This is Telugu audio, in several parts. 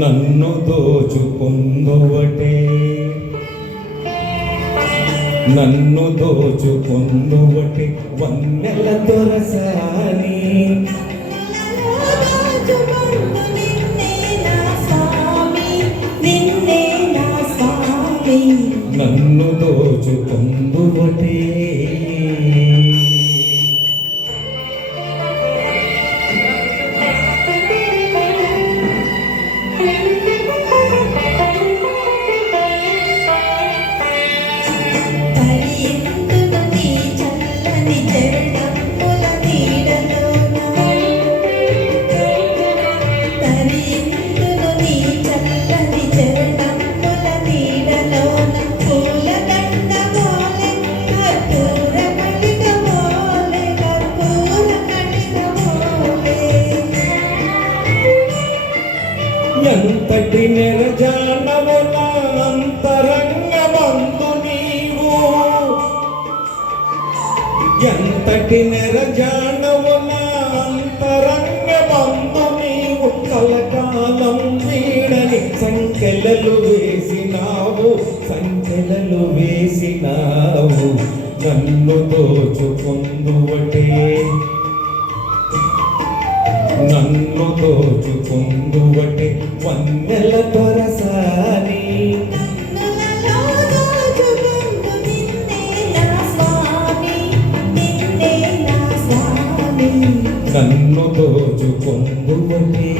నన్ను దోచుకుందువటే నన్ను దోచుకుందువటే వన్నెల దొరసాని నన్ను దోచుకుందువటే ఎంతటి నిరజానవు నా అంతరంగమందు నీవు ఎంతటి నిరజానవు నా అంతరంగమందు నీవు కలకాలం వీడని సంకెలలు వేసినావు నన్ను దోచుకుందువటే నన్ను దోచుకుందువటే వన్నెల దొరసాని నన్ను దోచుకుందువటే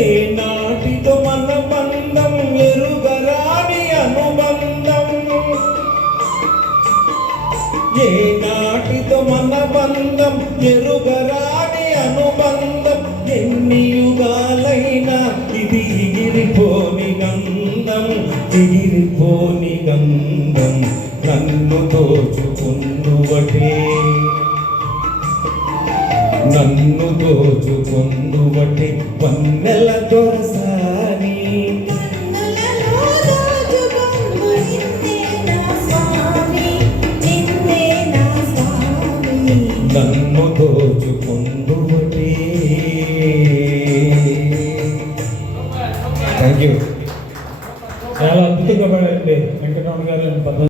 ఏనాటితో మన బంధం ఎరుగరాని అనుబంధం ఏనాటితో మన బంధం ఎరుగరాని అనుబంధం ఎన్ని యుగాలైనా ఇది ఎగిరిపోని గంధం నన్ను దోచుకుందువటే నన్ను దోచుకుందువటే వన్నెల దొరసాని నన్ను దోచుకుందువటే. Thank you. చాలా అద్భుతంగా పాడండి వెంకటరమణ గారు.